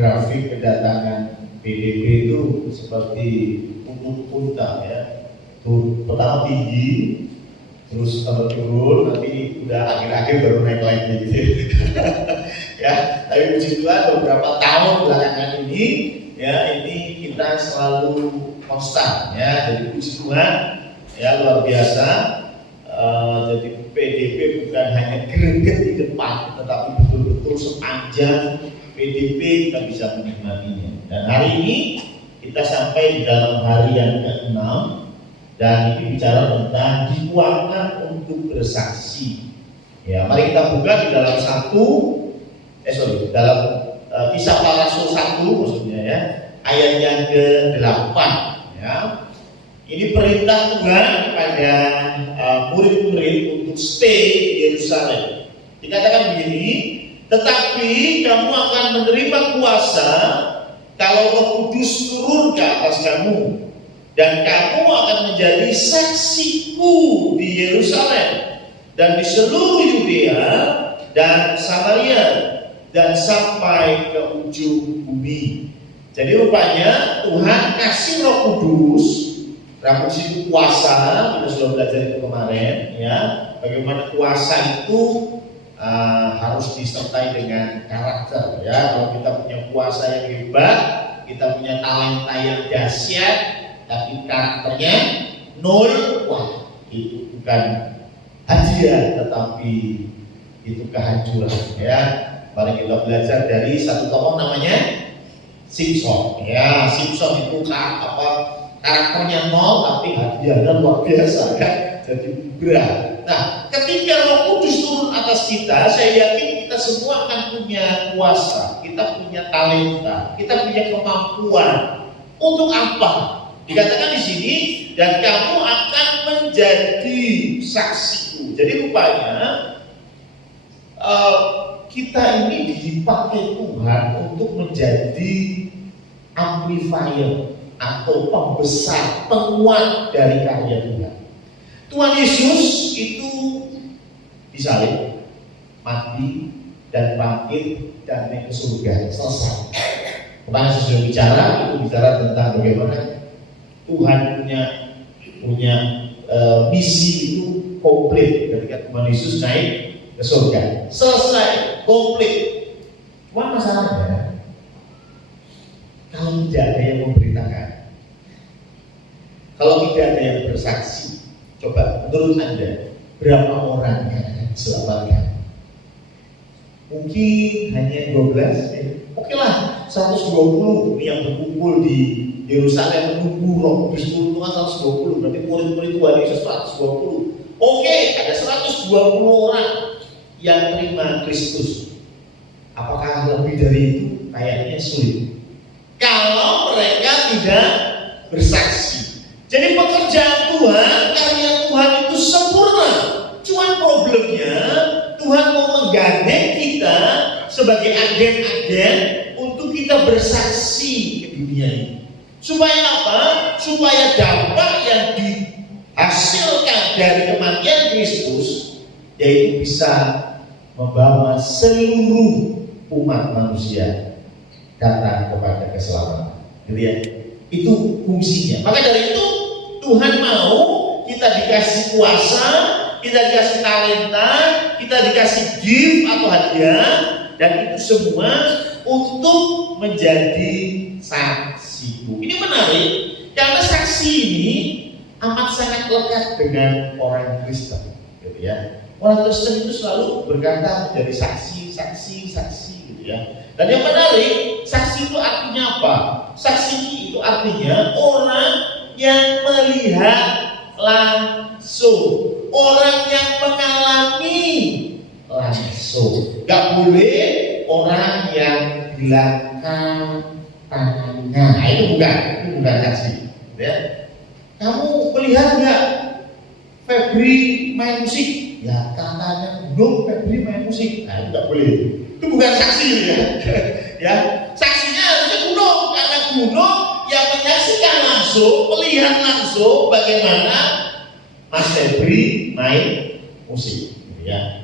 grafik kedatangan PDB itu seperti punta ya. Tuh, pertama tinggi, terus kalau turun nanti udah akhir-akhir baru naik lagi gitu. Ya, tapi puji Tuhan beberapa tahun belakangan ini ya ini kita selalu konstan ya. Jadi puji Tuhan ya luar biasa. Jadi PDB bukan hanya greget di depan, tetapi betul-betul sepanjang PDB kita bisa menikmatinya. Dan hari ini kita sampai di dalam hari yang ke-6 dan ini bicara tentang dikuatkan untuk bersaksi. Ya, mari kita buka di dalam dalam Kisah Para Rasul 1 maksudnya ya, ayat yang ke-8 ya. Ini perintah Tuhan kepada murid-murid untuk stay di Yerusalem. Dikatakan begini, tetapi kamu akan menerima kuasa kalau Roh Kudus turun ke atas kamu, dan kamu akan menjadi saksiku di Yerusalem dan di seluruh Yudea dan Samaria dan sampai ke ujung bumi. Jadi rupanya Tuhan kasih Roh Kudus. Rakus itu kuasa, kita sudah belajar itu kemarin ya. Bagaimana kuasa itu harus disertai dengan karakter ya. Kalau kita punya kuasa yang hebat, kita punya talenta yang dahsyat, tapi karakternya nol, wah itu bukan hadiah, tetapi itu kehancuran ya. Mari kita belajar dari satu tokoh namanya Simpson ya. Simpson itu karakternya nol tapi hadiahnya luar biasa ya. Jadi berat. Nah, ketika Roh Kudus turun atas kita, saya yakin kita semua akan punya kuasa, kita punya talenta, kita punya kemampuan. Untuk apa? Dikatakan di sini, dan kamu akan menjadi saksiku. Jadi rupanya kita ini dipakai Tuhan untuk menjadi amplifier atau pembesar, penguat dari karya Tuhan. Tuhan Yesus itu disalib, mati, dan bangkit, dan naik ke surga. Selesai. Kemarin saya sudah bicara tentang bagaimana Tuhan punya misi itu komplit ketika Tuhan Yesus naik ke surga. Selesai, komplit. Cuma masalahnya, kalau tidak ada yang memberitakan, kalau tidak ada yang bersaksi, coba menurut Anda berapa orang yang akan diselamatkan? Mungkin hanya 12 ya. Oke lah, 120 ini yang berkumpul di Yerusalem menunggu Roh Kudus turun, 120, berarti murid-murid Tuhan Yesus 120. Oke, ada 120 orang yang terima Kristus. Apakah lebih dari itu? Kayaknya sulit kalau mereka tidak bersaksi. Jadi pekerjaan Tuhan, karya Tuhan itu sempurna. Cuman problemnya Tuhan mau menggandeng kita sebagai agen-agen untuk kita bersaksi ke dunia ini. Supaya apa? Supaya dampak yang dihasilkan dari kematian Kristus yaitu bisa membawa seluruh umat manusia datang kepada keselamatan. Gitu ya. Itu fungsinya. Maka dari itu Tuhan mau kita dikasih kuasa, kita dikasih talenta, kita dikasih gift atau hadiah, dan itu semua untuk menjadi saksiku. Ini menarik karena saksi ini amat sangat lekat dengan orang Kristen, gitu ya. Orang Kristen itu selalu berkata menjadi saksi, gitu ya. Dan yang menarik, saksi itu artinya apa? Saksi itu artinya orang yang melihat langsung, orang yang mengalami langsung. Gak boleh orang yang belakang tangannya. Nah, itu bukan saksi. Ya. Kamu melihat nggak Febri main musik? Ya katanya belum Febri main musik. Nah, itu nggak boleh. Itu bukan saksi ya. Ya, saksinya harusnya gunung, karena gunung yang menyaksikan langsung, melihat langsung bagaimana Mas Febri main musik, gitu ya.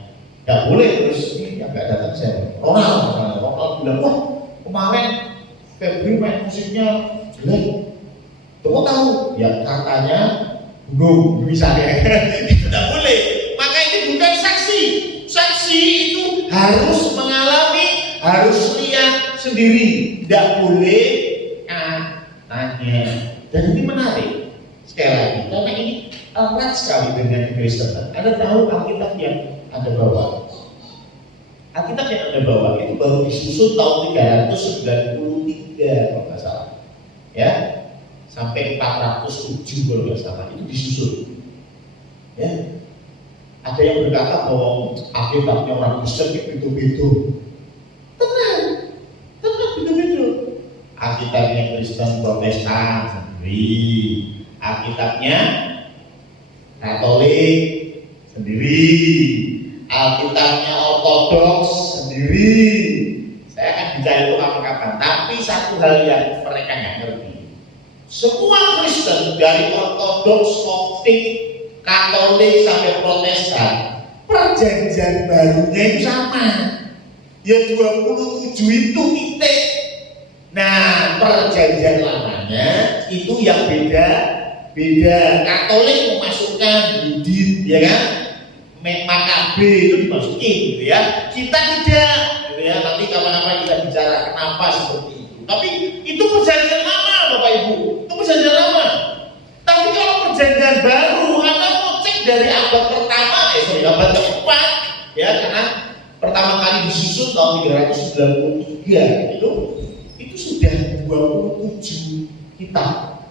Gak boleh terus ini yang gak datang saya Ronald bilang, wah kemarin Febri main musiknya jelek. Kok tahu? Ya katanya gunung misalnya. Itu tidak boleh. Maka ini bukan saksi. Saksi itu harus mengalami, harus lihat sendiri. Tidak boleh tanya. Dan ini menarik. Sekali lagi, karena ini erat sekali dengan Kristen. Anda tahu Alkitab yang Anda bawa? Alkitab yang Anda bawa itu baru disusun tahun 393 kalau nggak salah. Ya, sampai 407 kalau nggak salah itu disusun. Ya, ada yang berkata bahwa Alkitabnya orang Kristen itu beda. Tenang beda. Alkitabnya Kristen Protestan sendiri, Alkitabnya Katolik sendiri, Alkitabnya Ortodoks sendiri. Saya akan bicara itu kapan-kapan. Tapi satu hal yang mereka nggak ngerti, semua Kristen dari Ortodoks, Koptik, Katolik sampai Protestan, perjanjian barunya itu sama. Ya 27 itu titik. Nah, perjanjian lamanya itu yang beda. Katolik memasukkan Yudit, ya kan? Makabe itu dimasukin, gitu ya. Kita tidak, gitu ya. Nanti kapan-kapan kita bicara kenapa seperti itu. Tapi itu perjanjian lama, Bapak Ibu. Itu perjanjian lama. Tapi kalau perjanjian baru, Anda mau cek dari abad pertama, abad keempat, ya, karena pertama kali disusun tahun 393 itu sudah 27 kitab.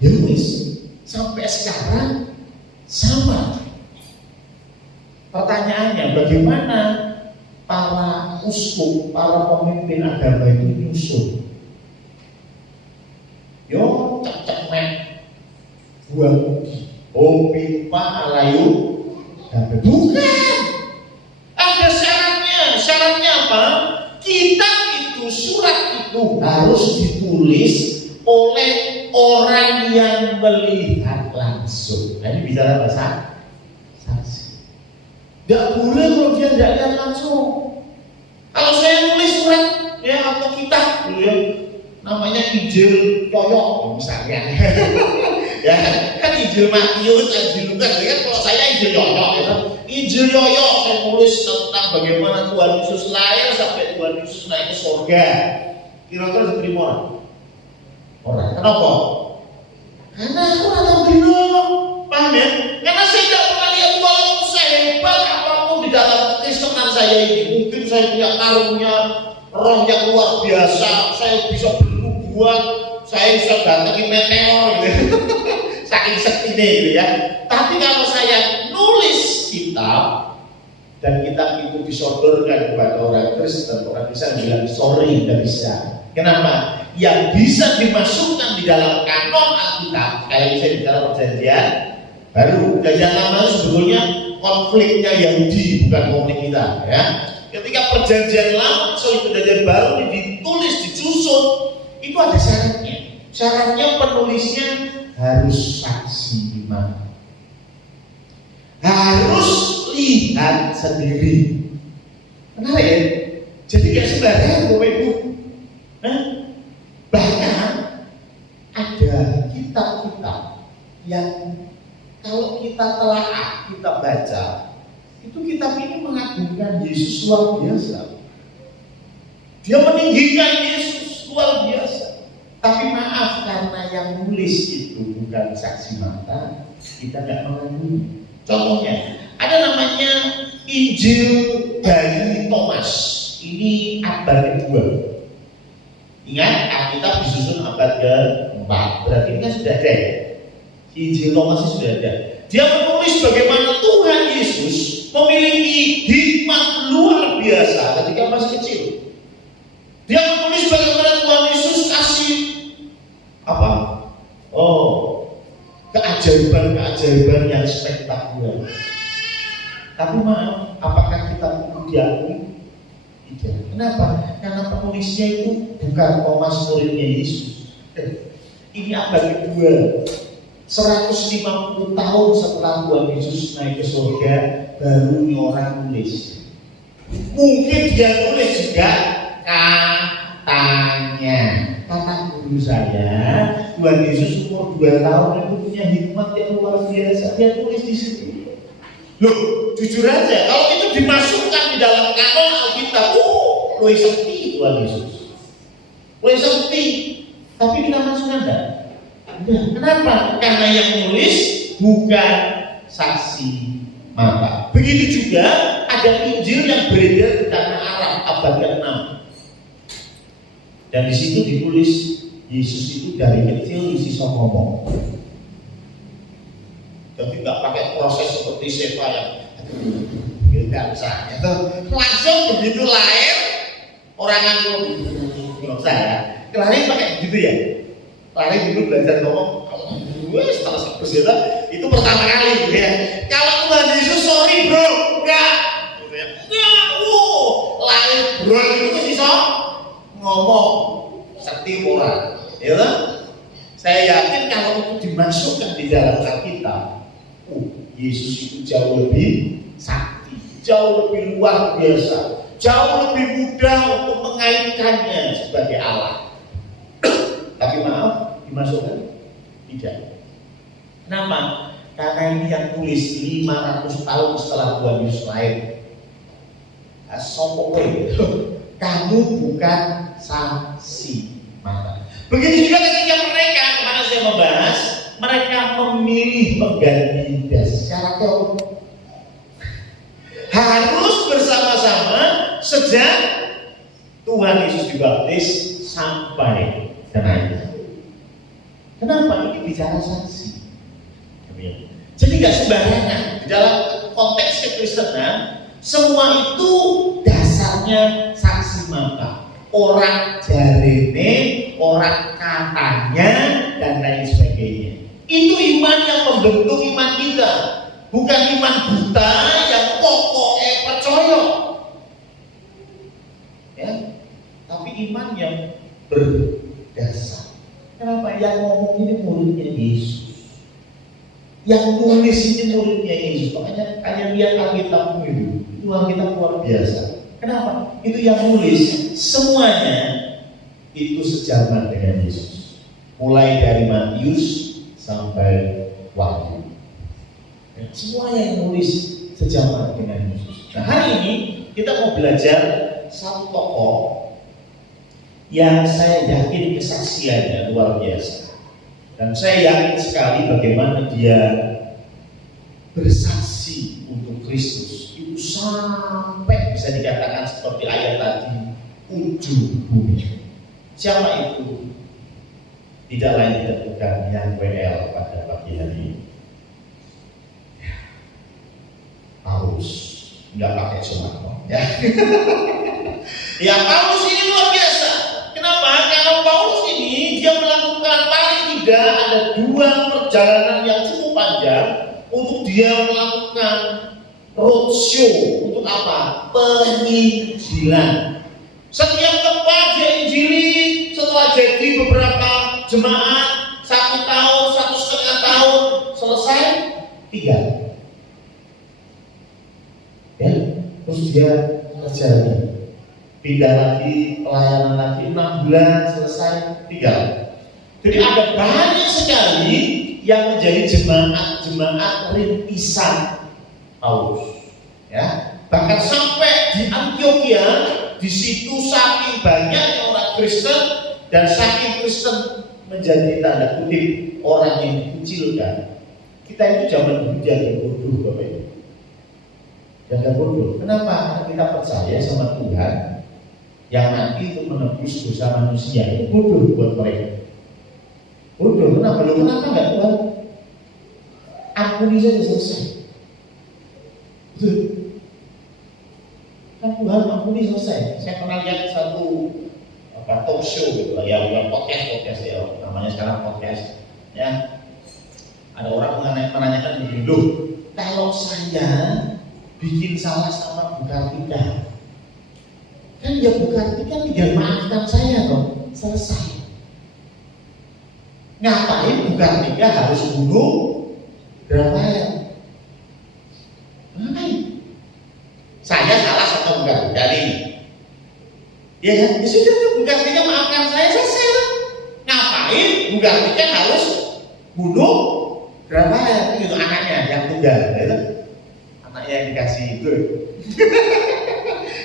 Ya wis, sampai sekarang sama. Pertanyaannya, bagaimana para uskup, para pemimpin agama itu nyusun? Yo, cek-cek buang pipa alayu, bukan. Ada syaratnya apa? Kitab itu, surat itu harus ditulis oleh orang yang melihat langsung. Nah, ini bicara bahasa saksi. Tidak boleh kalau dia tidak lihat langsung. Kalau saya nulis surat ya atau kitab, ya, namanya Injil Yoyo misalnya. Ya kan Injil Matius, Injil Lukas, kan kalau saya Injil Yoyo, ya. Injil Yoyo saya tulis tentang bagaimana Tuhan Yesus lahir sampai Tuhan Yesus naik ke surga. Kira-kira diterima orang. Kenapa? Karena aku nggak tahu dino, paham ya? Karena saya tidak pernah lihat walaupun saya hebat apapun di dalam kekristenan saya ini. Mungkin saya punya karunia roh yang luar biasa. Saya bisa bernubuat, saya bisa datangi meteor, gitu. Saking sektinya gitu ya. Tapi kalau saya nulis kitab dan kitab itu disodorkan kepada orang Kristen, orang bisa bilang sorry, tidak bisa. Kenapa? Yang bisa dimasukkan di dalam kanon Alkitab, kayak saya bicara perjanjian baru, perjanjian lama sebetulnya konfliknya Yahudi, bukan konflik kita, ya. Ketika perjanjian lama soal perjanjian baru ditulis, disusun, itu ada syaratnya. Syaratnya penulisnya harus saksi iman, harus lihat sendiri. Menarik ya? Jadi gak sembarangan Bapak Ibu. Bahkan ada kitab-kitab yang kalau kita telaah, kita baca, itu kitab ini mengagungkan Yesus luar biasa. Dia meninggikan Yesus luar biasa. Tapi maaf, karena yang nulis itu bukan saksi mata, kita nggak mengagumi. Contohnya, ada namanya Injil dari Thomas. Ini abad kedua. Ingat, Alkitab disusun abad ke-4. Berarti ini kan sudah ada ya. Injil Thomas itu sudah ada. Dia menulis bagaimana Tuhan Yesus memiliki hikmat luar biasa ketika masih kecil. Dia menulis bagaimana Tuhan Yesus kasih apa? Keajaiban-keajaiban yang spektakuler. Tapi maaf, apakah kitab itu diakui? Tidak. Kenapa? Karena penulisnya itu bukan Thomas muridnya Yesus. Ini abad kedua. 150 tahun setelah Tuhan Yesus naik ke surga, baru orang nulis. Mungkin dia nulis juga kata saya, Tuhan Yesus umur 2 tahun itu punya hikmat yang luar biasa. Dia tulis di sini. Loh, jujur aja, kalau itu dimasukkan di dalam kanon Alkitab, luwih sepi Tuhan Yesus. Luwih sepi. Tapi kita masukkan enggak? Enggak. Kenapa? Karena yang nulis bukan saksi mata. Begitu juga ada Injil yang beredar di tanah Arab abad ke-6. Dan di situ ditulis Yesus itu dari kecil isi ngomong. Jadi nggak pakai proses seperti Seva yang nggak usah. Langsung begitu lahir orang nganggur. Nggak usah ya. Kelarin pakai begitu ya. Kelarin dulu belajar ngomong. Setelah seperti itu pertama kali gitu ya. Kalau Tuhan Yesus sorry bro, enggak. Gitu ya. Enggak. Lahir bro itu sih ngomong seperti orang. Ya kan? Saya yakin kalau itu dimasukkan di dalam Alkitab, Yesus itu jauh lebih sakti, jauh lebih luar biasa, jauh lebih mudah untuk mengaitkannya sebagai Allah. Tapi maaf, dimasukkan? Tidak. Kenapa? Karena ini yang tulis 500 tahun setelah Tuhan Yesus lahir. Kamu bukan saksi mata. Begitu juga ketika mereka, kemana saya membahas, mereka memilih mengganti das secara teori. Harus bersama-sama sejak Tuhan Yesus dibaptis sampai kenaikan. Kenapa? Ini bicara saksi. Jadi nggak sembarangan. Di dalam konteks kekristenan, semua itu dasarnya saksi mata. Orang jarene, orang katanya, dan lain sebagainya. Itu iman yang membentuk iman kita, bukan iman buta yang pokoknya percaya. Ya, tapi iman yang berdasar. Kenapa? Yang ngomong ini muridnya Yesus, yang tulis ini muridnya Yesus. Makanya kalian lihat Alkitab itu Alkitab luar biasa. Kenapa? Itu yang nulis semuanya itu sejaman dengan Yesus. Mulai dari Matius sampai Wahyu. Semuanya yang nulis sejaman dengan Yesus. Nah, hari ini kita mau belajar satu tokoh yang saya yakin kesaksiannya luar biasa. Dan saya yakin sekali bagaimana dia bersaksi untuk Kristus. Sampai bisa dikatakan seperti ayat tadi, ujung bumi. Siapa itu? Tidak lain tidak bukan yang WL pada pagi hari ini. Paulus, nggak pakai smartphone ya. Ya, Paulus ini luar biasa. Kenapa? Karena Paulus ini dia melakukan paling tidak ada 2 perjalanan yang cukup panjang untuk dia melakukan roadshow. Untuk apa? Penginjilan. Setiap tempat dia injili. Setelah jadi beberapa jemaat 1 tahun, 1,5 tahun, selesai 3. Ya, terus dia kerja lagi, pindah lagi, pelayanan lagi 6 bulan, selesai 3. Jadi ada banyak sekali yang menjadi jemaat rintisan Paulus, ya. Bahkan sampai di Antioquia, di situ saking banyaknya orang Kristen dan saking Kristen menjadi tanda kutip orang yang dikucilkan. Kita itu zaman dulu jadi bodoh, Bapak Ibu. Jangan bodoh. Kenapa? Karena kita percaya sama Tuhan yang nanti itu menebus dosa manusia. Itu bodoh buat mereka. Bodoh. Kenapa? Kenapa enggak Tuhan? Ampuni saja selesai. Kan Tuhan ampuni selesai. Saya pernah lihat satu talk show gitu lah, yang podcast ya, namanya sekarang podcast. Ya, ada orang menanyakan begini, loh, kalau saya bikin salah sama Bu Kartika, kan ya Bu Kartika tinggal maafkan saya dong, selesai. Ngapain Bu Kartika harus bunuh Rafael? Ngapain? Saya salah sama Bu Kartika nih. Ya kan? Ya sudah tuh Bu Kartika maafkan saya, selesai lah. Ngapain bukan kan harus bunuh Rafael itu anaknya yang tunggal, gitu. Anaknya yang dikasih itu,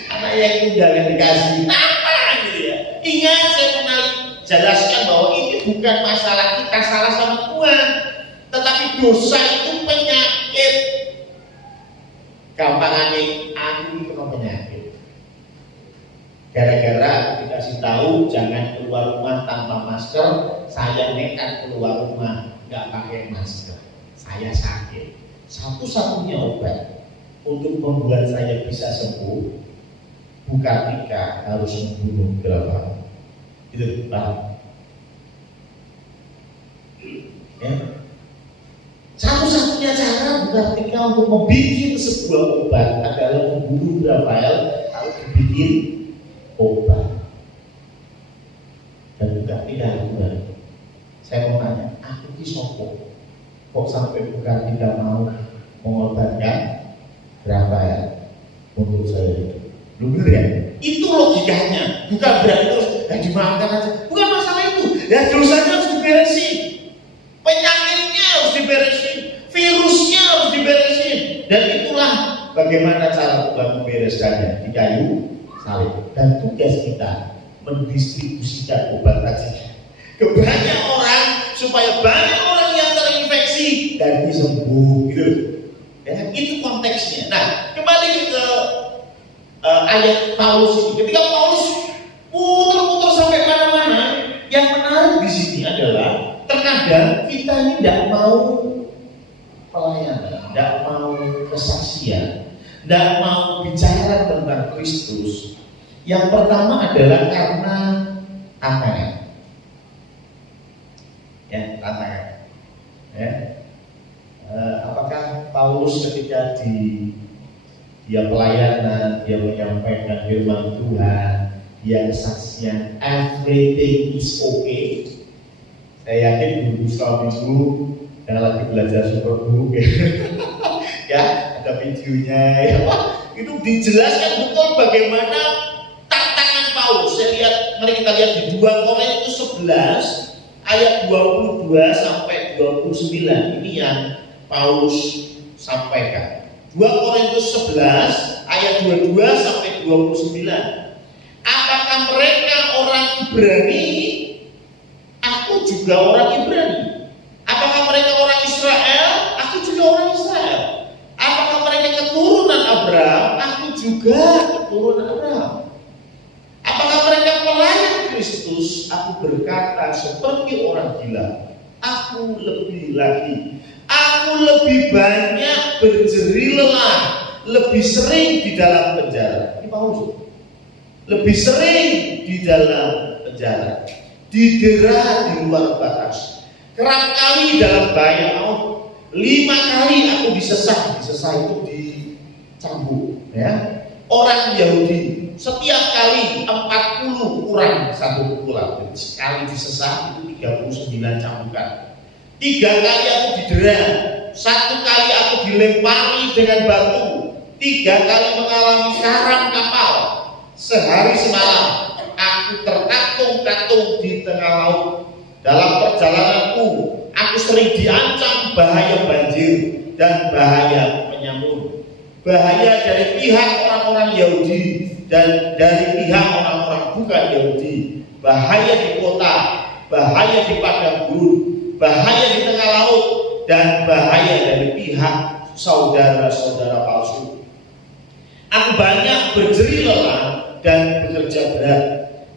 anaknya yang tunggal yang dikasih, apa gitu ya? Ingat saya pernah jelaskan bahwa ini bukan masalah kita salah sama Tuhan, tetapi dosa itu penyakit. Gampangannya aku kena penyakit. Gara-gara dikasih tahu jangan keluar rumah tanpa masker, saya nekat keluar rumah nggak pakai masker. Saya sakit. Satu-satunya obat untuk membuat saya bisa sembuh bukan ketika harus membunuh berapa. Itu Pak. Ya. Satu-satunya cara bukan ketika untuk membuat sebuah obat adalah membunuh Rafael, harus dibikin obat. Dan bukan tidak Tuhan. Saya mau tanya, aku ini sopo? Kok sampai bukan tidak mau mengorbankan Rafael untuk saya itu? Lu bener ya? Itu logikanya. Bukan berarti terus dimaafkan aja. Bukan masalah itu. Ya dosanya harus diberesin. Penyakitnya harus diberesin. Virusnya harus diberesin. Dan itulah bagaimana cara Tuhan membereskannya di kayu salib. Dan tugas kita mendistribusikan obat tadi ke banyak orang supaya banyak orang yang terinfeksi dan sembuh gitu. Ya, itu konteksnya. Nah, kembali ke ayat Paulus ini. Ketika Paulus putar-putar sampai mana-mana, yang menarik di sini adalah terkadang kita ini tidak mau pelayanan, tidak mau kesaksian, tidak mau bicara tentang Kristus. Yang pertama adalah karena tantangan. Ya, tantangan. Ya. Apakah Paulus ketika dia pelayanan, dia menyampaikan firman Tuhan, dia kesaksian, everything is okay? Saya yakin guru selama minggu yang lagi belajar super guru ya, ada videonya ya, itu dijelaskan betul bagaimana tantangan Paulus. Saya lihat, mari kita lihat di 2 Korintus 11 ayat 22 sampai 29. Ini yang Paulus sampaikan. 2 Korintus 11 ayat 22 sampai 29. Apakah mereka orang Ibrani? Aku juga orang Ibrani. Apakah mereka orang Israel? Aku juga orang Israel. Apakah mereka keturunan Abraham? Aku juga keturunan Abraham. Apakah mereka pelayan Kristus? Aku berkata seperti orang gila. Aku lebih lagi. Aku lebih banyak berjeri lelah, lebih sering di dalam penjara. Ini Paulus. Lebih sering di dalam penjara, didera di luar batas, kerap kali dalam bahaya maut. 5 kali aku disesah itu dicambuk. Ya. Orang Yahudi setiap kali 40 kurang 1 pukulan. Jadi sekali disesah itu 39 cambukan. 3 kali aku didera, 1 kali aku dilempari dengan batu, 3 kali mengalami karam kapal. Sehari semalam aku terkatung-katung di tengah laut. Dalam perjalananku aku sering diancam bahaya banjir dan bahaya penyamun. Bahaya dari pihak orang-orang Yahudi dan dari pihak orang-orang bukan Yahudi. Bahaya di kota, bahaya di padang gurun, bahaya di tengah laut, dan bahaya dari pihak saudara-saudara palsu. Aku banyak berjeri lelah dan bekerja berat.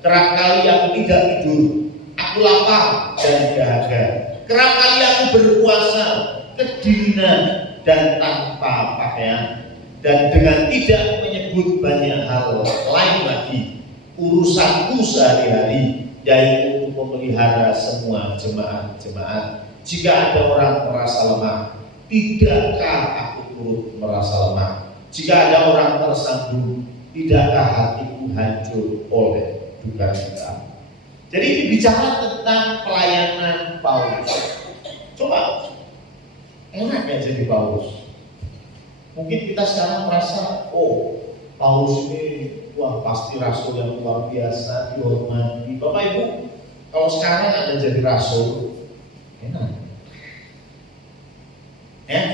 Kerap kali aku tidak tidur. Aku lapar dan dahaga. Kerap kali aku berpuasa, kedinginan dan tanpa pakaian. Dan dengan tidak menyebut banyak hal lain lagi, urusanku sehari-hari yaitu untuk memelihara semua jemaat-jemaat. Jika ada orang merasa lemah, tidakkah aku turut merasa lemah? Jika ada orang tersandung, tidakkah hatiku hancur oleh duka cita? Jadi ini bicara tentang pelayanan Paulus. Coba, enak ya jadi Paulus. Mungkin kita sekarang merasa, oh Paulus ini wah pasti rasul yang luar biasa, dihormati. Bapak Ibu, Kalau sekarang Anda jadi rasul, enak. Ya?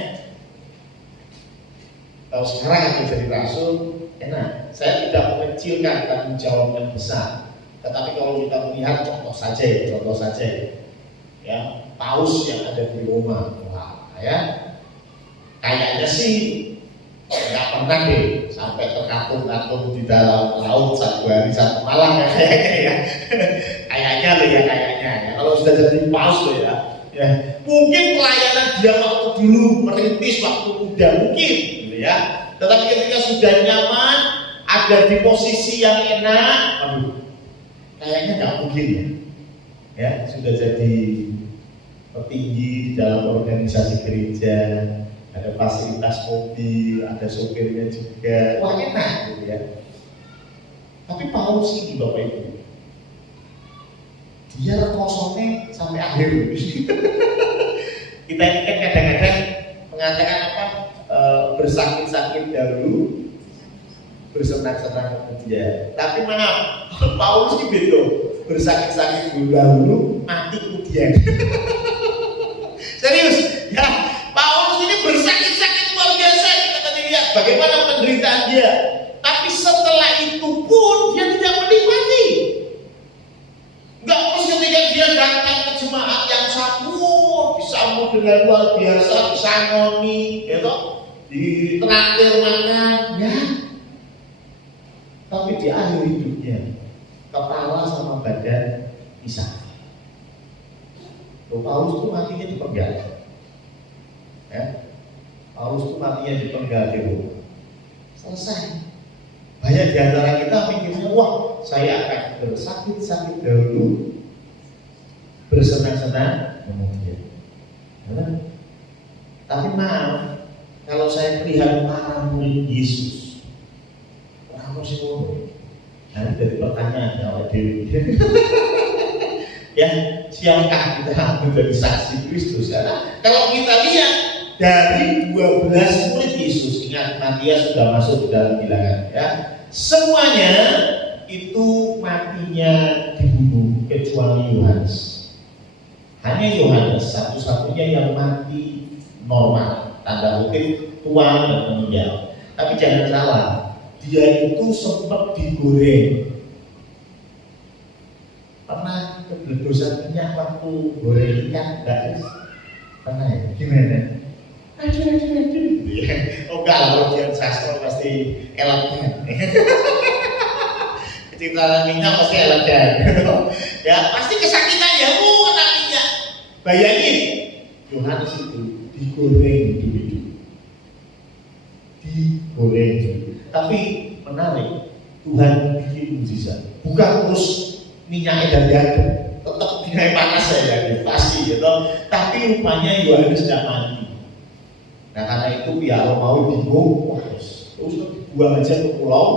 Kalau sekarang Anda jadi rasul, enak. Saya tidak mengecilkan tanggung jawab yang besar. Tetapi kalau kita melihat contoh saja ya, paus yang ada di Roma, wah, ya, kayaknya sih nggak pernah deh sampai terkatung-katung di dalam laut satu hari satu malam ya kayaknya ya. Kayaknya ya. Kalau sudah jadi paus loh ya. Mungkin pelayanan dia waktu dulu merintis waktu muda mungkin, gitu ya. Tetapi ketika sudah nyaman, ada di posisi yang enak, aduh, kayaknya nggak mungkin ya. Ya sudah jadi petinggi di dalam organisasi gereja. Ada fasilitas mobil, ada sopirnya juga, wah enak gitu ya. Tapi Paulus ini Bapak Ibu, dia kosongnya sampai akhir. Kita ini kan kadang-kadang mengatakan apa? Bersakit-sakit dahulu, bersenang-senang kemudian. Tapi maaf, Paulus ini beda, bersakit-sakit dahulu, mati kemudian. Serius, ya. Paulus ini bersakit-sakit luar biasa, kita tadi lihat bagaimana penderitaan dia. Tapi setelah itu pun dia tidak menikmati. Enggak terus ketika dia datang ke jemaat yang sambut, disambut dengan luar biasa, disangoni, ya toh, ditraktir makan, ya. Tapi di akhir hidupnya kepala sama badan pisah. Paulus itu matinya di penjara. Ya, Paulus itu matinya di penggal di Roma. Selesai. Banyak di antara kita mikirnya, wah, saya akan bersakit-sakit dahulu, bersenang-senang kemudian. Tapi maaf, kalau saya melihat para murid Yesus, orang masih ngomong. Nah, jadi pertanyaan oleh Dewi. Ya, siapkah kita menjadi saksi Kristus? Karena kalau kita lihat dari 12 murid Yesus, ingat Matias sudah masuk ke dalam bilangan ya. Semuanya itu matinya dibunuh kecuali Yohanes. Hanya Yohanes satu-satunya yang mati normal, tanda kutip tua dan meninggal. Tapi jangan salah, dia itu sempat digoreng. Pernah kebeledosan minyak waktu goreng ikan? Enggak? Pernah ya? Gimana? Aduh. Oh enggak, kalau dia sastra pasti elegan. Cerita minyak pasti elegan. Ya pasti kesakitan ya, kena minyak. Bayangin, Yohanes itu digoreng hidup-hidup. Digoreng. Tapi menarik, Tuhan bikin mujizat. Bukan terus minyaknya dari adem, tetap minyak panas saya pasti gitu. Tapi rupanya Yohanes tidak mati. Nah karena itu Piaro mau bingung, wah terus dibuang aja ke Pulau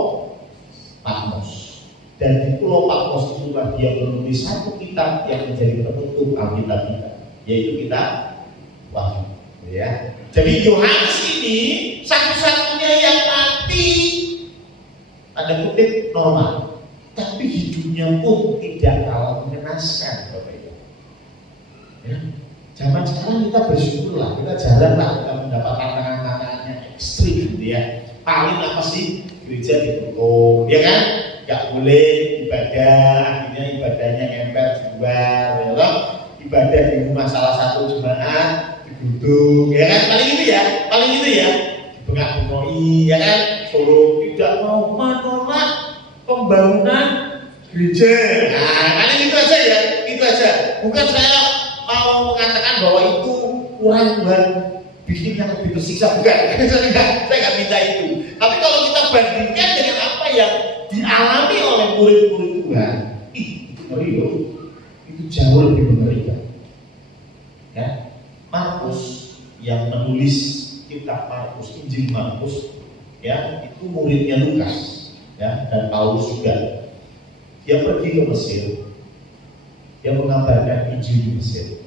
Patmos. Dan di Pulau Patmos itulah dia menulis satu kitab yang menjadi penutup Alkitab kita, yaitu kitab Wahyu. Ya. Jadi Yohanes ini satu-satunya yang mati, tanda kutip normal, tapi hidupnya pun tidak kalah mengenaskan, Bapak Ibu. Ya. Zaman sekarang kita bersyukurlah, kita jalanlah, kita mendapat tantangan-tantangan yang ekstrim, gitu ya. Paling apa sih gereja ditutup, ya kan? Gak boleh ibadah, akhirnya ibadahnya emper di luar, ya kan? Ibadah di rumah salah satu jemaat digudung, ya kan? Paling itu ya, dibengak-bengoi, ya kan? Suruh tidak mau menolak pembangunan gereja. Nah, paling itu aja ya, itu aja. Bukan saya mau mengatakan bahwa itu kurang Tuhan bikin yang lebih tersiksa, bukan. Saya nggak minta itu. Tapi kalau kita bandingkan dengan apa yang dialami oleh murid-murid Tuhan, itu ngeri loh. Itu jauh lebih mengerikan. Ya, Markus yang menulis kitab Markus, Injil Markus, ya itu muridnya Lukas, ya dan Paulus juga. Dia pergi ke Mesir. Dia mengabarkan Injil di Mesir,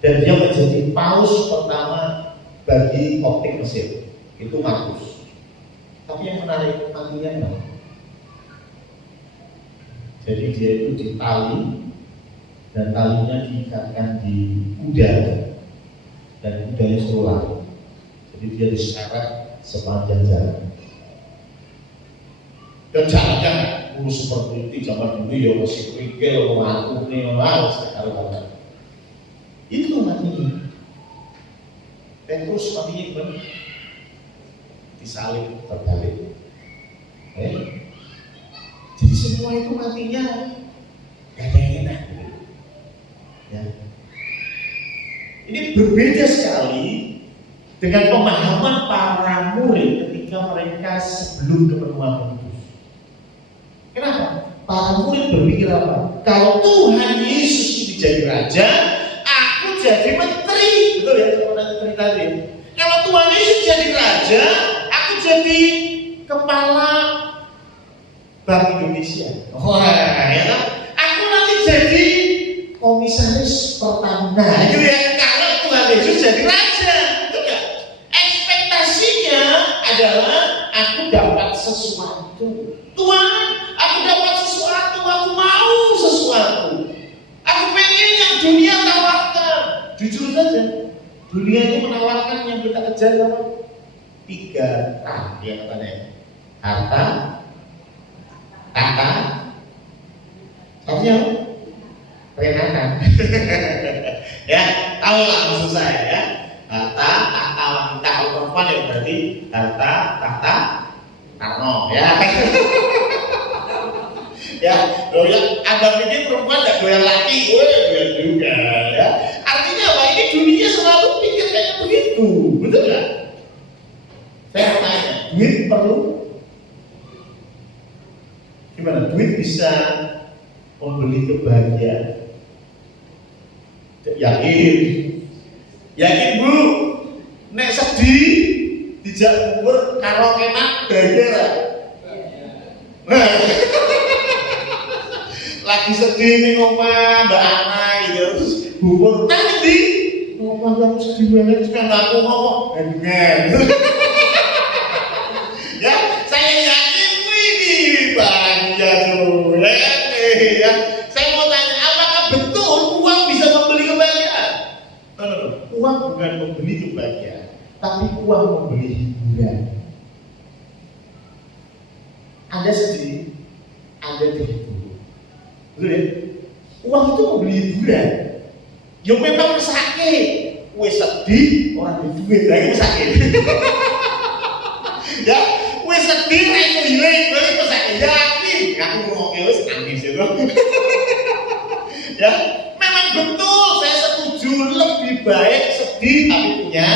dan dia menjadi paus pertama bagi Koptik Mesir, itu Markus. Tapi yang menarik matinya enggak. Jadi dia itu ditali, dan talinya diikatkan di kuda dan kudanya serulah, jadi dia diseret sepanjang jalan. Dan jalannya mulus seperti itu zaman dulu ya masih kerikil, ngaku nih, sekarang itu matinya. Petrus matinya gimana? Disalib terbalik. Jadi semua itu matinya gak ada yang enak. Ya. Ini berbeda sekali dengan pemahaman para murid ketika mereka sebelum kepenuhan Kudus. Kenapa? Para murid berpikir apa? Kalau Tuhan Yesus itu jadi raja, aku jadi menteri. Betul ya, seperti tadi. Kalau Tuhan Yesus jadi raja, aku jadi kepala Bank Indonesia. Wah, ya kan? Aku nanti jadi komisaris Pertamina. Gitu ya. Kalau Tuhan Yesus jadi raja, betul nggak? Ekspektasinya adalah aku dapat sesuatu. Tuhan, aku dapat sesuatu, aku mau sesuatu. Aku pengen yang dunia tawarkan. Jujur saja, dunia ini menawarkan yang kita kejar apa? 3 ya katanya. Harta, tahta, artinya Renata. Ya, tahu lah maksud saya ya. Harta, tahta, wanita, kalau perempuan ya berarti harta, tahta, Karno ya. Ya, loh ya, Anda pikir perempuan tidak goyang laki, goyang juga ya. Artinya apa? Ini dunia selalu pikir kayak begitu, betul nggak? Saya tanya, duit perlu? Gimana? Duit bisa membeli kebahagiaan? Yakin? Yakin Bu? Nek sedih dijak bubur karo kenak bayar. Lagi sedih nih omah Mbak Ana gitu, terus bubur nanti omah kamu sedih banget kan aku ngomong dengan. Ya, saya yakin ini bahagia tuh ya. Saya mau tanya, apakah betul uang bisa membeli kebahagiaan? Uang bukan membeli kebahagiaan, tapi uang membeli hiburan. Anda sedih, Anda dihibur. Betul ya? Uang itu membeli hiburan. Ya memang sakit. Wes sedih, orang di duit lagi sakit. Ya, wes sedih, itu hilang, lagi sakit. Yakin, aku mau wes nangis itu. Ya, memang betul, saya setuju lebih baik sedih tapi punya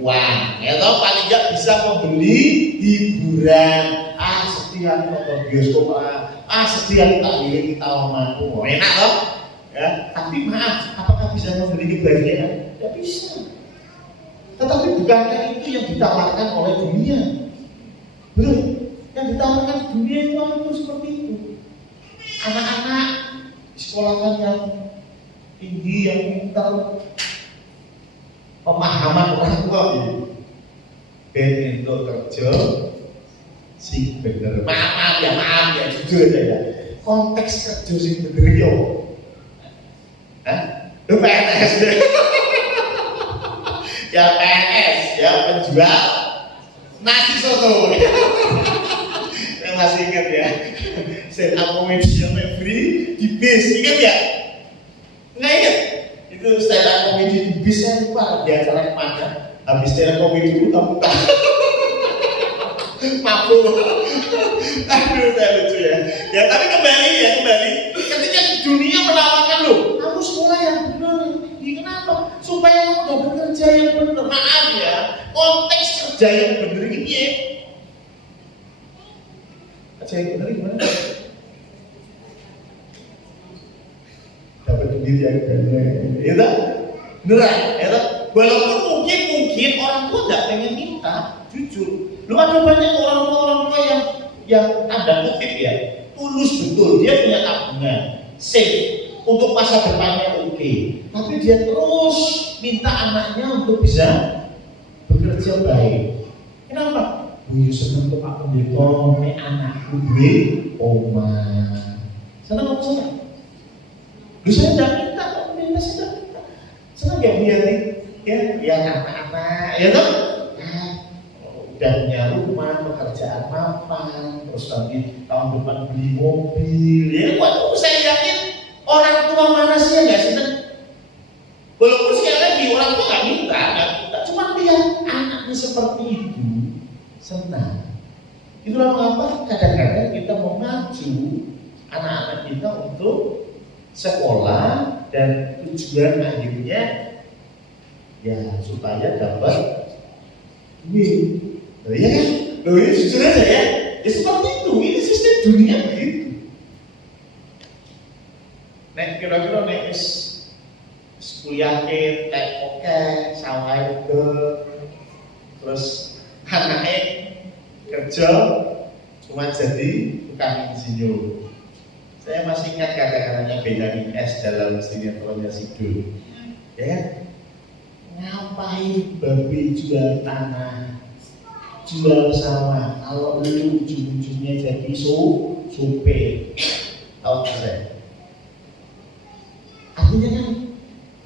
uang. Ya toh, paling nggak bisa membeli hiburan. Sedih aku nonton bioskop, sedih aku tak lihat kita omahku. Enak toh? Ya, tapi maaf, apakah bisa membeli kebahagiaan? Tidak bisa. Tetapi bukankah itu yang ditawarkan oleh dunia? Betul? Yang ditawarkan dunia itu seperti itu. Anak-anak sekolahkan yang tinggi, yang pintar, pemahaman orang tua ini. Ben untuk kerja sing bener. Maaf ya, jujur ya. Konteks kerja sing bener yo. Itu PNS deh. Ya PNS, ya penjual nasi soto. Saya masih ingat ya. Stand up comedy yang free di bis, ingat ya? Nggak ingat? Itu stand up comedy di bis, saya lupa di acara mana. Habis stand up comedy dulu kamu tahu. Mabuk. Aduh, saya lucu ya. Ya tapi kembali. Ketika dunia menawarkan loh, kamu sekolah yang benar. Kenapa? Supaya kamu dapat kerja yang benar. Maaf ya, konteks kerja yang benar ini ya. Kerja yang benar gimana? Dapat duit yang benar. Ya tak? Beneran, ya tak? Walaupun mungkin orang tua tidak pengen minta, jujur. Lu ada banyak orang tua yang ada kutip ya, tulus betul, dia punya tabungan, save untuk masa depannya oke. Tapi dia terus minta anaknya untuk bisa bekerja baik. Kenapa? Buyu seneng tuh Pak Pendeta, nek anakku duwe omah. Seneng apa seneng? Lu saya tidak minta kok, minta saya tidak minta. Senang ya punya ya anak-anak, ya toh. Nah, udah punya rumah, pekerjaan mapan, terus nanti tahun depan beli mobil. Ya, waktu saya yakin orang tua mana sih yang nggak senang? Walaupun sekali lagi orang tua nggak minta, cuma lihat anaknya seperti itu senang. Itulah mengapa kadang-kadang kita memacu anak-anak kita untuk sekolah dan tujuan akhirnya ya supaya dapat duit. Ya kan? Loh ini jujur aja ya. Ya seperti itu, ini sistem dunia begitu. Nek kira-kira nek kuliah ke tek oke, sawah ke terus anaknya kerja cuma jadi tukang insinyur. Saya masih ingat kata-katanya Benyamin S dalam sinetronnya Sidul. Ya kan? Ngapain babi jual tanah, jual sawah, kalau lu ujung-ujungnya jadi supir. Tahu saya? Artinya kan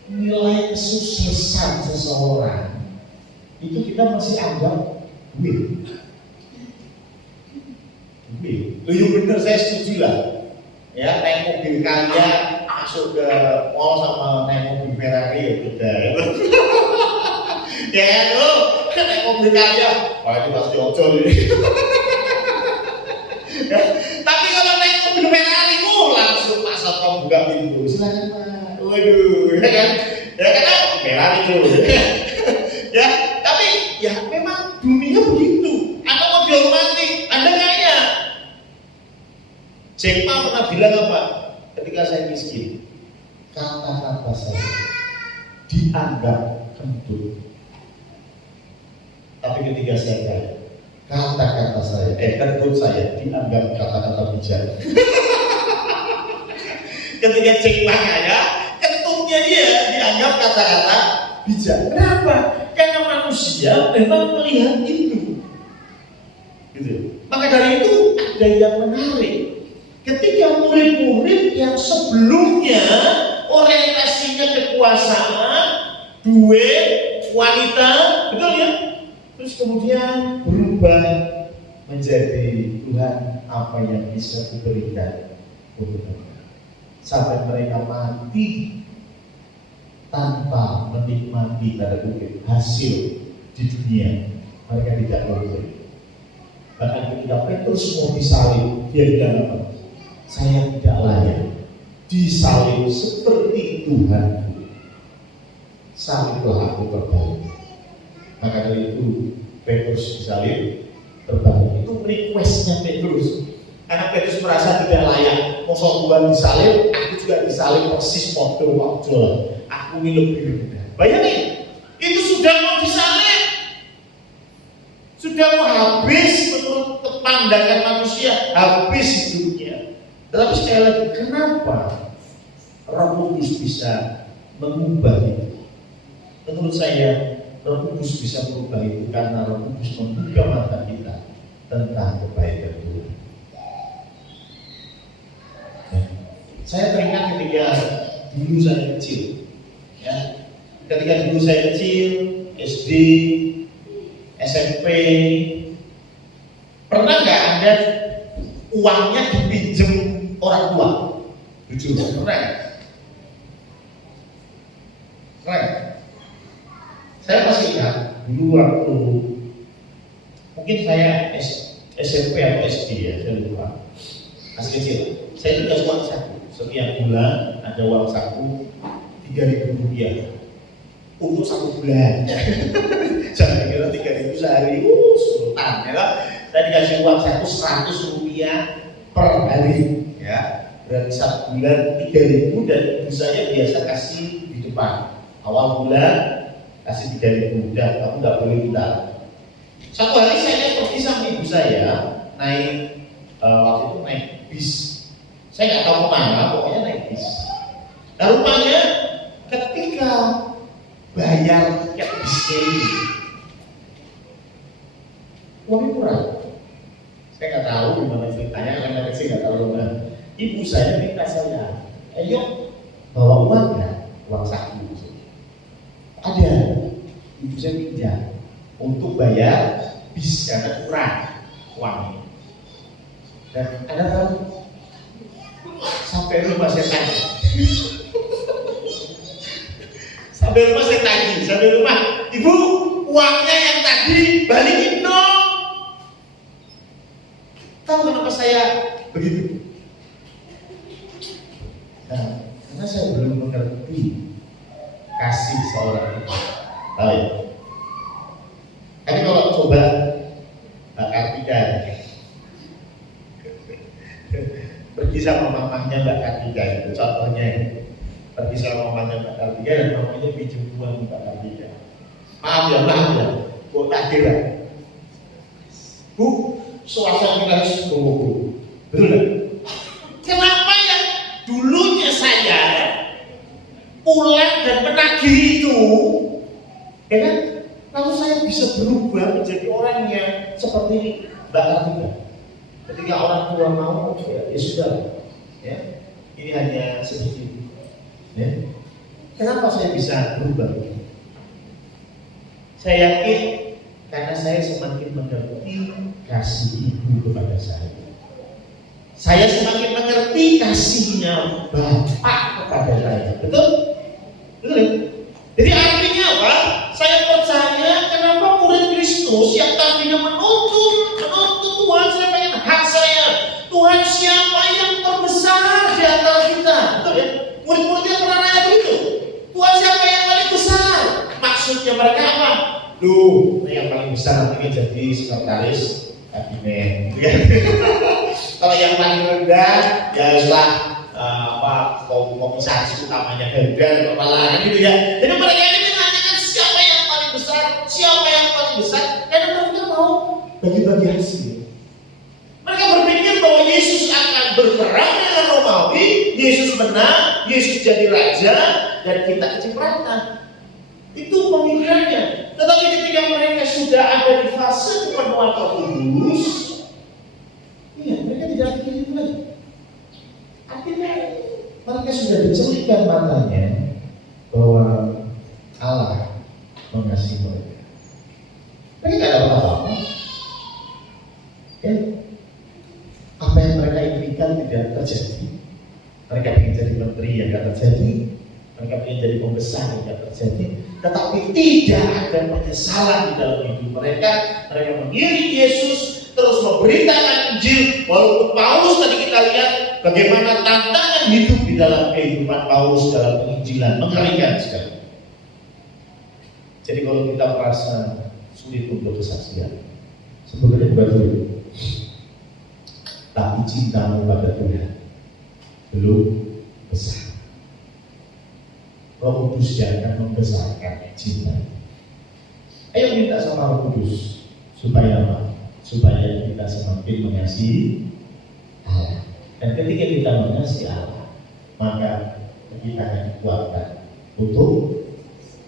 nilai kesuksesan seseorang itu kita masih anggap duit. Yuk bener, saya setuju lah. Ya, naik mobil kaya masuk ke mall sama naik mobil Ferrari ya beda. Ya kan lo, naik mobil kaya, wah ini pasti ojol ini. Ya, tapi kalau naik mobil Ferrari, langsung Pak Satpam buka pintu. Silakan Pak. Waduh, ya kan? Ya kan Ferrari tuh. Ya, tapi ya memang dunia begitu. Atau mobil romantis, Anda kaya. Jack Ma pernah bilang apa? Ketika saya miskin, kata-kata saya dianggap kentut. Tapi ketika saya kaya, kata-kata saya, kentut saya dianggap kata-kata bijak. Ketika Jack Ma kaya, kentutnya dia dianggap kata-kata bijak. Kenapa? Karena manusia memang melihat itu. Gitu. Maka dari itu ada yang menarik. Ketika murid-murid yang sebelumnya orientasinya kekuasaan, duit, wanita, betul ya? Terus kemudian berubah menjadi Tuhan, apa yang bisa diberikan untuk mereka. Sampai mereka mati tanpa menikmati hasil di dunia, mereka tidak memberi. Bahkan ketika Petrus mau disalib, dia bilang apa? Saya tidak layak disalib seperti Tuhan. Saliblah aku terbalik. Maka dari itu Petrus disalib terbalik. Itu requestnya Petrus. Karena Petrus merasa tidak layak. Masa Tuhan disalib, aku juga disalib persis waktu aku ini lebih rendah. Bayangin, itu sudah mau disalib, sudah mau habis menurut pandangan manusia, habis hidupnya. Tetapi sekali lagi, kenapa Roh Kudus bisa mengubah itu? Menurut saya, Roh Kudus bisa mengubah itu karena Roh Kudus membuka mata kita tentang kebaikan Tuhan. Saya teringat ketika dulu saya kecil, ya. Ketika dulu saya kecil, SD, SMP, pernah nggak Anda uangnya dipinjem orang tua? Jujur, pernah? Pernah? Saya masih ingat dulu waktu mungkin saya SMP atau SD ya, saya lupa. Masih kecil, saya juga uang saku. Setiap bulan ada uang saku Rp3.000 untuk 1 bulan. Jangan kira 3.000 sehari, sultan ya. Saya dikasih uang saku Rp100 per hari, ya. Berarti 1 bulan 3.000 dan ibu saya biasa kasih di depan. Awal bulan kasih 3.000, udah kamu nggak boleh minta. Satu hari saya pergi sama ibu saya naik waktu itu naik bis. Saya nggak tahu kemana, pokoknya naik bis. Nah rupanya ketika bayar tiket bisnya ini, uangnya kurang. Saya nggak tahu gimana ceritanya, karena saya nggak tahu mana. Ibu saya minta saya, ayo bawa uang nggak? Uang saku ada, ibu saya pinjam untuk bayar bis karena kurang uangnya. Dan Anda tahu, sampai rumah saya tanya, sampai rumah, ibu uangnya yang tadi balikin dong. Tahu kenapa saya begitu? Nah, karena saya belum mengerti kasih seorang ibu. Tahu ya? Tapi kalau coba Mbak Kartika pergi sama mamanya Mbak Kartika, itu contohnya, pergi sama mamanya Mbak Kartika dan mamanya pinjam uang Mbak Kartika. Maaf ya, kok tak kira, Bu, suasana kita harus betul nggak? Kenapa yang dulunya saya ulang dan menagih itu, ya kan? Lalu saya bisa berubah menjadi orang yang seperti Mbak Kartika. Ketika orang tua mau, ya sudah, ya. Ini hanya sedikit. Ya. Kenapa saya bisa berubah? Saya yakin karena saya semakin mengerti kasih ibu kepada saya. Saya semakin mengerti kasihnya Bapak kepada saya. Betul? Betul ya? Jadi artinya apa? Saya percaya kenapa murid Kristus yang tadinya menuntut Tuhan, saya pengen hak saya. Tuhan, siapa yang terbesar di antara kita? Betul ya? Murid-muridnya pernah nanya begitu. Tuhan, siapa yang paling besar? Maksudnya mereka apa? Duh, yang paling besar ini jadi sekretaris kabinet. Kalau yang paling rendah, ya setelah komisaris utamanya gagal kepala gitu ya. Jadi mereka ini menanyakan siapa yang paling besar, karena mereka mau bagi-bagi hasil. Mereka berpikir bahwa Yesus akan berperang dengan Romawi, Yesus menang, Yesus jadi raja, dan kita kecipratan. Itu pemikirannya. Tetapi ketika mereka sudah ada di fase kepenuhan Roh Kudus, iya, mereka tidak pikir itu lagi. Akhirnya mereka sudah dicelupkan matanya bahwa Allah mengasihi mereka. Mereka tidak ada apa-apa. Ya. Apa yang mereka inginkan tidak terjadi. Mereka ingin jadi menteri yang tidak terjadi. Mereka ingin jadi pembesar yang tidak terjadi. Tetapi tidak ada penyesalan di dalam hidup mereka. Mereka mengiring Yesus, terus memberitakan Injil. Walaupun Paulus tadi kita lihat bagaimana tantangan hidup di dalam kehidupan Paulus dalam penginjilan, mengerikan sekali. Jadi kalau kita merasa sulit untuk kesaksian, sebenarnya bukan sulit, tapi cintamu pada Tuhan belum besar. Roh Kudus yang akan membesarkan cinta. Ayo minta sama Roh Kudus supaya apa? Supaya kita semakin mengasihi Allah. Dan ketika kita mengasihi Allah, maka kita akan dikuatkan untuk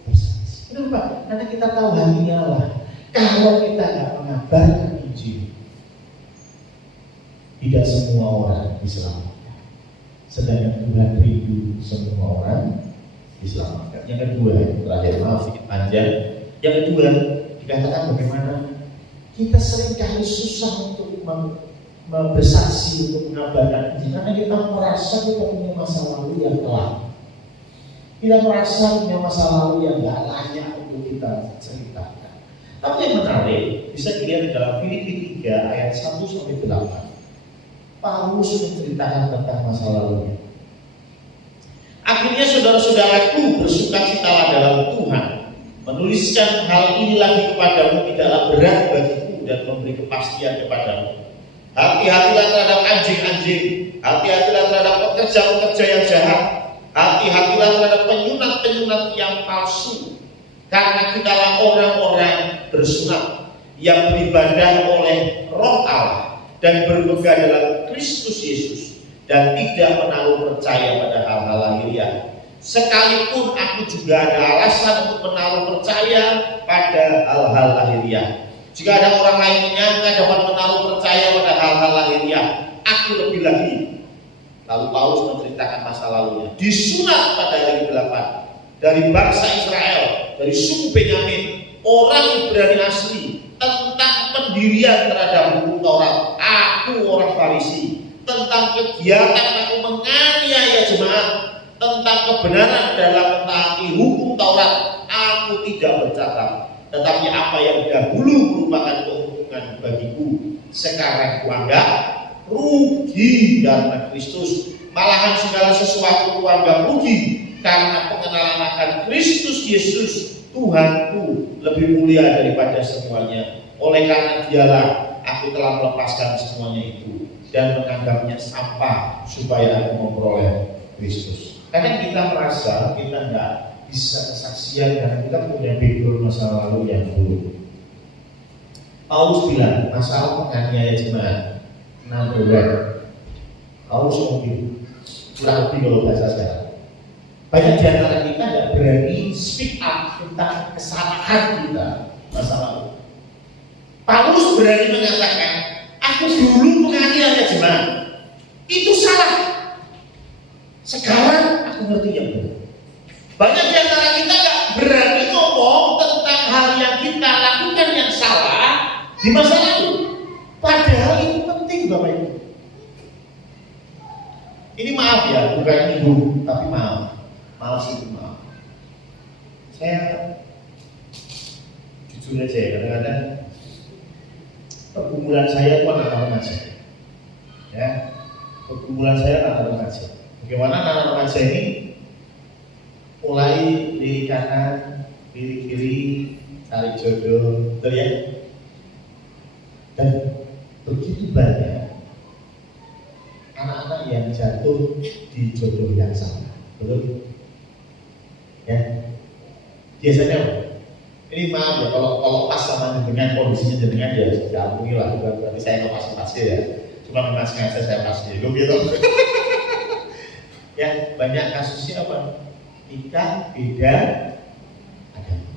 bersaksi. Kenapa? Karena kita tahu hatinya Allah. Kalau kita tidak mengabarkan Injil, tidak semua orang diselamatkan. Sedangkan Tuhan rindu semua orang diselamatkan. Yang kedua, terakhir, maaf sedikit panjang. Yang kedua, dikatakan bagaimana kita seringkali susah untuk bersaksi, untuk mengabarkan Injil, karena kita merasa kita punya masa lalu yang kelam. Kita merasa punya masa lalu yang tidak layak untuk kita ceritakan. Tapi yang menarik bisa dilihat di dalam Filipi 3 ayat 1-8. Paulus menceritakan tentang masa lalunya. Akhirnya saudara-saudaraku, bersukacitalah dalam Tuhan. Menuliskan hal ini lagi kepadamu tidaklah berat bagiku dan memberi kepastian kepadamu. Hati-hatilah terhadap anjing-anjing, hati-hatilah terhadap pekerja-pekerja yang jahat, hati-hatilah terhadap penyunat-penyunat yang palsu. Karena kitalah orang-orang bersunat yang beribadah oleh Roh Allah dan berpegang dalam Kristus Yesus dan tidak menaruh percaya pada hal-hal lahiriah. Sekalipun aku juga ada alasan untuk menaruh percaya pada hal-hal lahiriah. Jika ada orang lain menyangka dapat menaruh percaya pada hal-hal lahiriah, aku lebih lagi. Lalu Paulus menceritakan masa lalunya. Disunat pada hari ke-8 dari bangsa Israel, dari suku Benyamin, orang Ibrani asli, tentang pendirian terhadap hukum Taurat. Aku orang Farisi. Tentang kegiatan aku menganiaya jemaat, tentang kebenaran dalam mentaati hukum Taurat, aku tidak bercatat. Tetapi apa yang dahulu merupakan keuntungan bagiku, sekarang kuanggap rugi karena Kristus. Malahan segala sesuatu kuanggap rugi karena pengenalan akan Kristus Yesus Tuhanku lebih mulia daripada semuanya. Oleh karena dialah aku telah melepaskan semuanya itu dan menganggapnya sampah supaya aku memperoleh Kristus. Kadang kita merasa kita tidak bisa kesaksian karena kita punya background masa lalu yang buruk. Paulus bilang masalah menganiaya jemaat 6 bulan. Paulus mungkin kurang lebih kalau bahasa sekarang. Banyak di antara kita tidak berani speak up tentang kesalahan kita masa lalu. Paulus berani mengatakan, aku dulu menganiaya jemaat. Itu salah. Sekarang aku ngerti yang benar. Banyak di antara kita nggak berani ngomong tentang hal yang kita lakukan yang salah di masa lalu. Padahal itu penting Bapak Ibu. Ini maaf ya, bukan ibu, tapi maaf. Maaf sih, maaf. Saya jujur aja ya, kadang-kadang pergumulan saya itu anak-anak remaja. Ya, pergumulan saya anak-anak remaja. Bagaimana anak-anak remaja ini mulai lirik kanan, lirik kiri, cari jodoh, betul ya? Dan begitu banyak anak-anak yang jatuh di jodoh yang salah, betul? Ya, biasanya ini maaf ya, kalau pas sama dengan kondisinya dengan ya diampuni lah, bukan berarti saya nggak pasti ya, cuma memang sengaja saya pasti, gitu. Ya, banyak kasusnya apa? Nikah beda agama.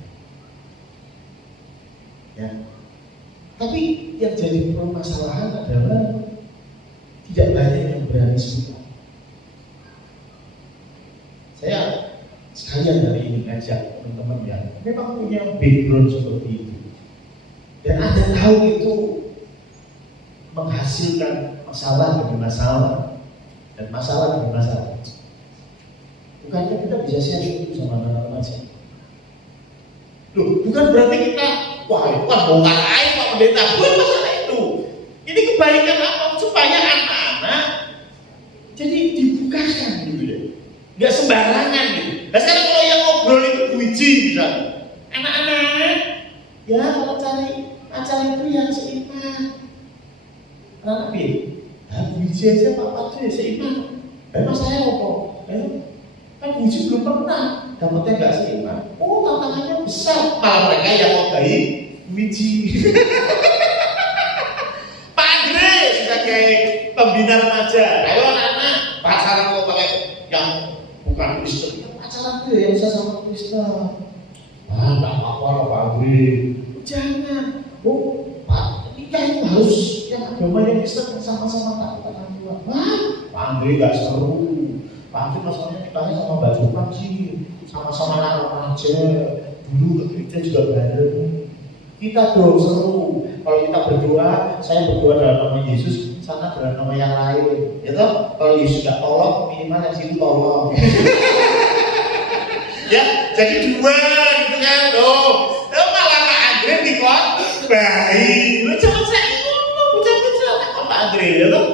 Ya. Tapi yang jadi permasalahan adalah tidak banyak yang berani suka. Saya sekalian hari ini ngajak teman-teman yang memang punya background seperti itu, dan Anda tahu itu menghasilkan masalah demi masalah dan masalah demi masalah. Bukannya kita bisa share itu sama anak-anak remaja? Loh, bukan berarti kita bongkar aib Pak Pendeta, bukan masalah itu. Ini kebaikan apa? Supaya anak-anak jadi dibukakan gitu ya, nggak sembarangan gitu. Nah sekarang kalau yang ngobrol itu buji misalnya, anak-anak ya kalau cari pacar itu yang seiman. Anak-anak buji aja Pak Padre seiman. Memang saya ngomong, kan buji belum pernah dapetnya nggak seiman. Oh tantangannya besar, malah mereka yang mau baik buji. Pak Andre sebagai pembina remaja, ayo anak-anak pacaran mau pakai yang bukan Kristen. Pacaran tuh yang bisa sama Kristen. Nggak apa-apa lah Pak Andre. Jangan. Pak, nikah itu harus yang agama yang Kristen sama-sama taat orang tua. Pak Andre nggak seru. Pak Andre masalahnya nikahnya sama Mbak Jopan sih, sama-sama anak remaja. Dulu ke gereja juga bareng. Kita dong seru. Kalau kita berdoa, saya berdoa dalam nama Yesus, sana dalam nama yang lain. Ya toh? Kalau Yesus nggak tolong, minimal yang situ tolong. Ya, jadi dua gitu kan. Malah Pak Andre dikot baik. Lu jangan saya ngomong, bocah-bocah takut Pak Andre ya toh.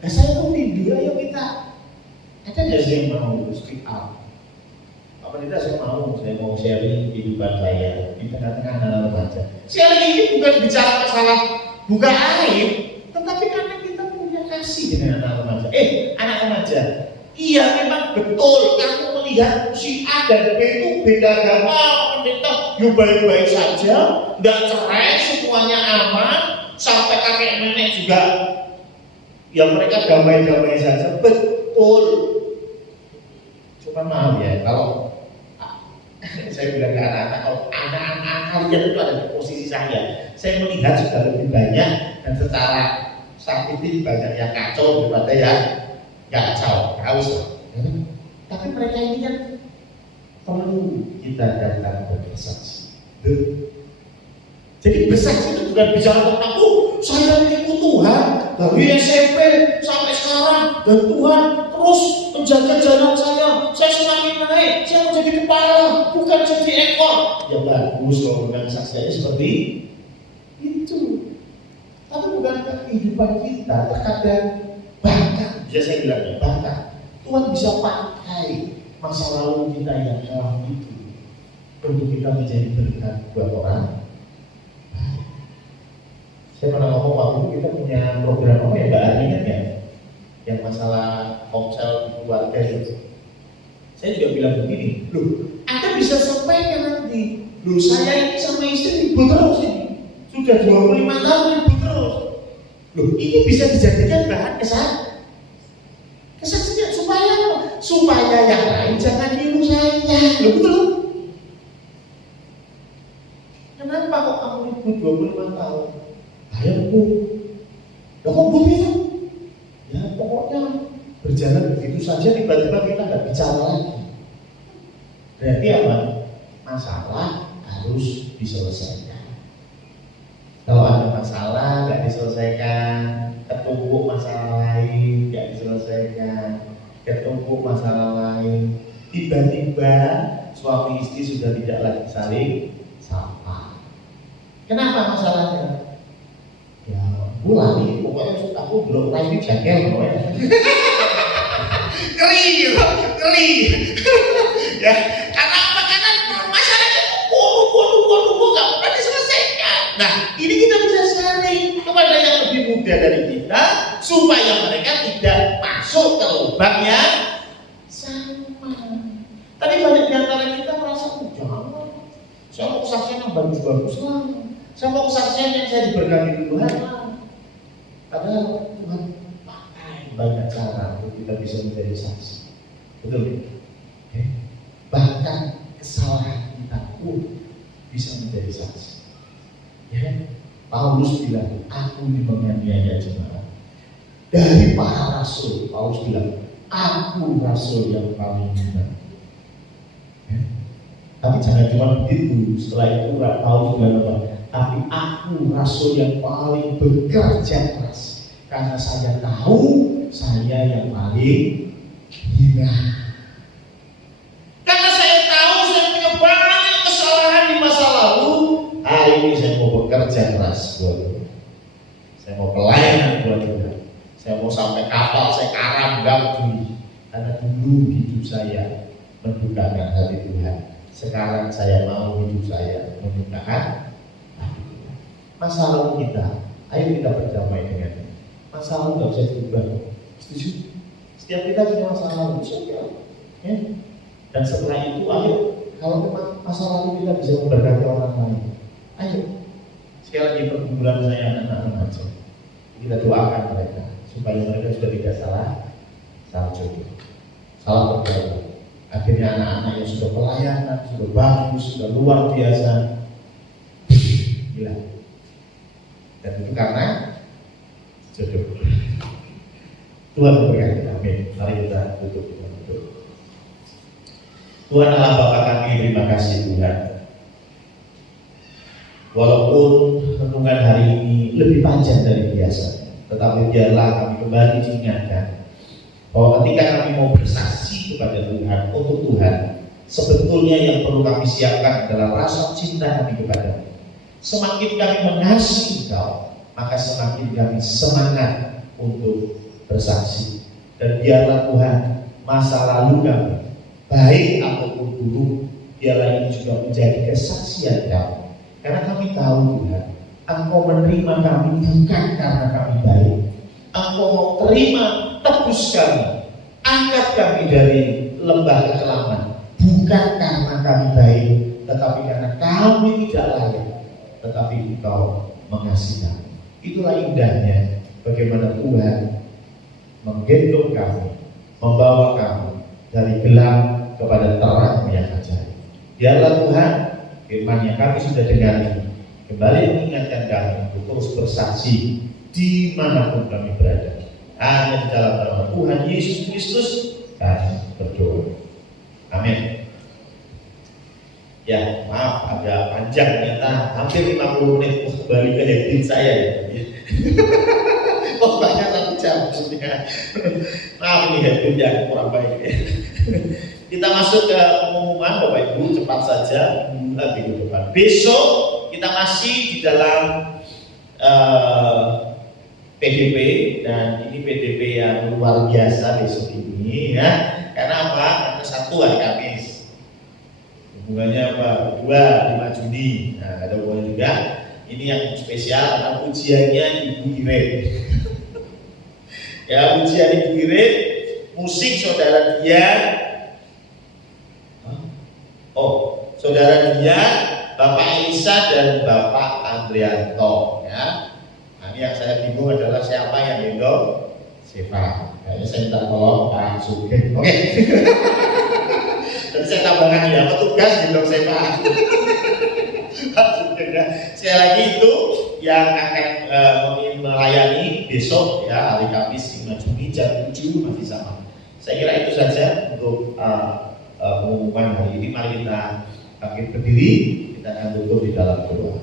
Nah, saya tuh rindu, ayo kita. Ada nggak sih yang mau speak up? Apa tidak saya mau sharing kehidupan saya di tengah-tengah anak remaja. Sharing ini bukan bicara masalah buka aib, tetapi karena kita punya kasih dengan anak remaja. Anak remaja, iya memang betul. Kamu melihat si A dan B itu beda agama, pendeta, yuk baik-baik saja, nggak cerai, semuanya aman, sampai kakek nenek juga, ya mereka damai-damai saja, betul. Cuma maaf ya, kalau saya bilang ke anak-anak, kalau anak-anak kalian itu ada di posisi saya melihat sudah lebih banyak dan secara statistik banyak yang kacau daripada kacau, haus. Tapi mereka ini kan perlu kita datang bersaksi. Jadi bersaksi itu bukan bicara tentang saya mengikut Tuhan dari SMP sampai sekarang dan Tuhan terus menjaga jalan saya semakin naik, saya menjadi kepala bukan jadi ekor. Ya bagus kalau organisasinya seperti itu. Tapi bukan kehidupan kita terkadang bahkan biasa saya bilangnya bahkan Tuhan bisa pakai masa lalu kita yang kelam itu untuk kita menjadi berkat buat orang. Saya pernah ngomong waktu itu kita punya program apa ya, Mbak Arni kan ya, yang masalah komsel keluarga itu. Saya juga bilang begini, loh, Anda bisa sampaikan nanti, loh saya ini sama istri ribut terus ini, sudah 25 tahun ribut terus. Loh, ini bisa dijadikan bahan kesaksian supaya yang lain jangan niru saya. Loh, betul. Kenapa kok kamu ribut 25 tahun? Ayo kok begitu? Ya pokoknya berjalan begitu saja tiba-tiba kita nggak bicara lagi. Berarti apa? Masalah harus diselesaikan. Kalau ada masalah nggak diselesaikan, ketumpuk masalah lain nggak diselesaikan, ketumpuk masalah lain, tiba-tiba suami istri sudah tidak lagi saling sapa. Kenapa masalahnya? Ya, lari, pokoknya aku belum lagi jagel pokoknya. Keri. Ya, karena apa? Karena masalahnya kumpul nggak pernah diselesaikan. Nah, ini kita bisa sharing kepada yang lebih muda dari kita supaya mereka tidak masuk ke lubang yang sama. Tadi banyak di antara kita merasa jangan. Saya mau kesaksian yang bagus-bagus lah. Saya mau kesaksian yang saya diberkati Tuhan. Padahal Tuhan pakai banyak cara untuk kita bisa menjadi saksi. Betul ya? Okay. Bahkan kesalahan kita pun bisa menjadi saksi. Ya, Paulus bilang, aku menganiaya jemaat. Dari para rasul, Paulus bilang, aku rasul yang paling benar. Ya. Tapi jangan cuma begitu. Setelah itu Paulus bilang apa? Tapi aku rasul yang paling bekerja keras karena saya tahu saya yang paling hina. Karena saya tahu saya punya banyak kesalahan di masa lalu. Hari ini saya mau bekerja keras buat Tuhan. Saya mau pelayanan buat Tuhan. Saya mau sampai kapal saya karam ganggu. Karena dulu hidup saya mendukakan hati Tuhan. Sekarang saya mau hidup saya mendukakan masa lalu kita, ayo kita berdamai dengannya. Masa lalu nggak bisa diubah, setuju? Setiap kita punya masa lalu, ya. Dan setelah itu, ayo kalau memang masa lalu kita bisa memberkati orang lain, ayo. Sekali lagi pergumulan saya anak-anak remaja, kita doakan mereka supaya mereka sudah tidak salah jodoh, salah pergaulan. Akhirnya anak-anak yang sudah pelayanan, sudah bagus, sudah luar biasa, hilang. Dan itu karena jodoh. Tuhan memberkati. Amin. Mari kita tutup dengan doa. Tuhan Allah Bapa kami, terima kasih Tuhan. Walaupun renungan hari ini lebih panjang dari biasa, tetapi biarlah kami kembali diingatkan bahwa ketika kami mau bersaksi kepada Tuhan, untuk Tuhan, sebetulnya yang perlu kami siapkan adalah rasa cinta kami kepada-Mu. Semakin kami mengasihi Engkau, maka semakin kami semangat untuk bersaksi. Dan biarlah Tuhan, masa lalu kami, baik ataupun buruk, biarlah ini juga menjadi kesaksian kami. Karena kami tahu Tuhan, Engkau menerima kami bukan karena kami baik. Engkau mau terima, tebus kami, angkat kami dari lembah kekelaman, bukan karena kami baik, tetapi karena kami tidak layak. Tetapi Engkau mengasihi kami. Itulah indahnya bagaimana Tuhan menggendong kami, membawa kami dari gelap kepada terang yang ajaib. Biarlah Tuhan, firman yang kami sudah dengar ini kembali mengingatkan kami untuk terus bersaksi dimanapun kami berada. hanya di dalam nama Tuhan Yesus Kristus kami berdoa. Amin. Ya, maaf agak panjang ternyata, hampir 50 menit kembali ke habit saya ya. Oh, banyak 1 jam maksudnya. Maaf ini habit yang kurang baik ya. Kita masuk ke pengumuman Bapak Ibu, cepat saja minggu depan. Besok kita masih di dalam PDP, dan ini PDP yang luar biasa besok ini ya. Karena apa? Karena satu hari Kamis. Hubungannya apa? 5 Juni. Nah, ada hubungannya juga. Ini yang spesial karena ujiannya Ibu Iren. Ya, ujian Ibu Iren, musik saudara Dian. Saudara Dian, Bapak Elisa dan Bapak Andrianto. Ya. Nah, ini yang saya bingung adalah siapa yang gendong Seva. Kayaknya saya minta tolong Pak Sugeng. Oke. Jadi saya tambahkan ya, petugas gendong Seva. Pak Sugeng ya. Sekali lagi itu yang akan melayani besok ya, hari Kamis 5 Juni jam 7 masih sama. Saya kira itu saja untuk pengumuman hari ini. Mari kita bangkit berdiri, kita akan tutup di dalam doa.